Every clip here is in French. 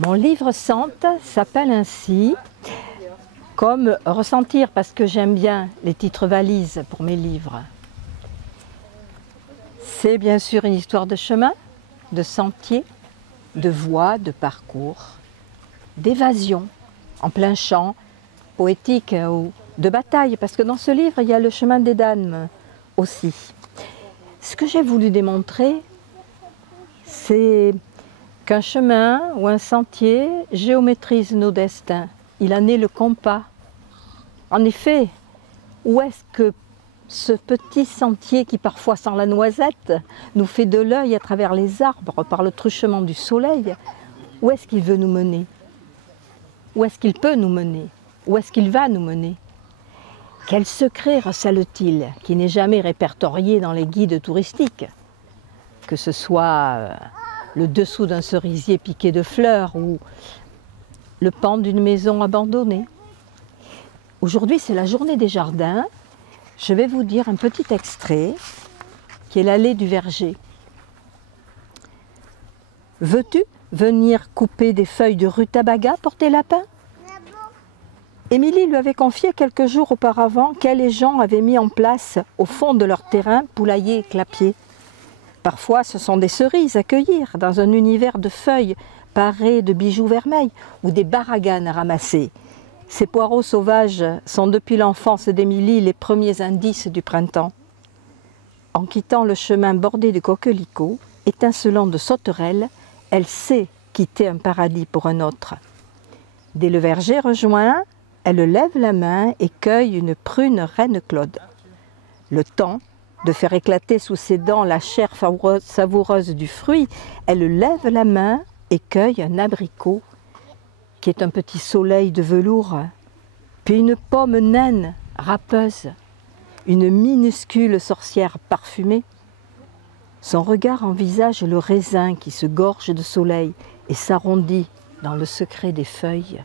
Mon livre Sente s'appelle ainsi, comme ressentir, parce que j'aime bien les titres valises pour mes livres. C'est bien sûr une histoire de chemin, de sentier, de voie, de parcours, d'évasion en plein champ, poétique ou de bataille, parce que dans ce livre, il y a le chemin des dames aussi. Ce que j'ai voulu démontrer, c'est qu'un chemin ou un sentier géométrise nos destins. Il en est le compas. En effet, où est-ce que ce petit sentier qui parfois sent la noisette nous fait de l'œil à travers les arbres par le truchement du soleil, où est-ce qu'il veut nous mener? Où est-ce qu'il peut nous mener? Où est-ce qu'il va nous mener? Quel secret recèle-t-il qui n'est jamais répertorié dans les guides touristiques? Que ce soit le dessous d'un cerisier piqué de fleurs ou le pan d'une maison abandonnée. Aujourd'hui, c'est la journée des jardins. Je vais vous dire un petit extrait qui est l'allée du verger. Veux-tu venir couper des feuilles de rutabaga pour tes lapins? Émilie lui avait confié quelques jours auparavant qu'elle et Jean avaient mis en place au fond de leur terrain poulailler et clapier. Parfois, ce sont des cerises à cueillir dans un univers de feuilles parées de bijoux vermeils ou des baraganes à ramasser. Ces poireaux sauvages sont depuis l'enfance d'Émilie les premiers indices du printemps. En quittant le chemin bordé de coquelicots, étincelant de sauterelles, elle sait quitter un paradis pour un autre. Dès le verger rejoint, elle lève la main et cueille une prune reine Claude. Le temps de faire éclater sous ses dents la chair savoureuse du fruit, elle lève la main et cueille un abricot qui est un petit soleil de velours, puis une pomme naine, râpeuse, une minuscule sorcière parfumée. Son regard envisage le raisin qui se gorge de soleil et s'arrondit dans le secret des feuilles.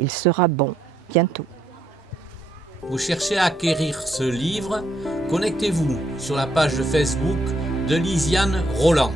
Il sera bon bientôt. Vous cherchez à acquérir ce livre, connectez-vous sur la page Facebook de Lisiane Roland.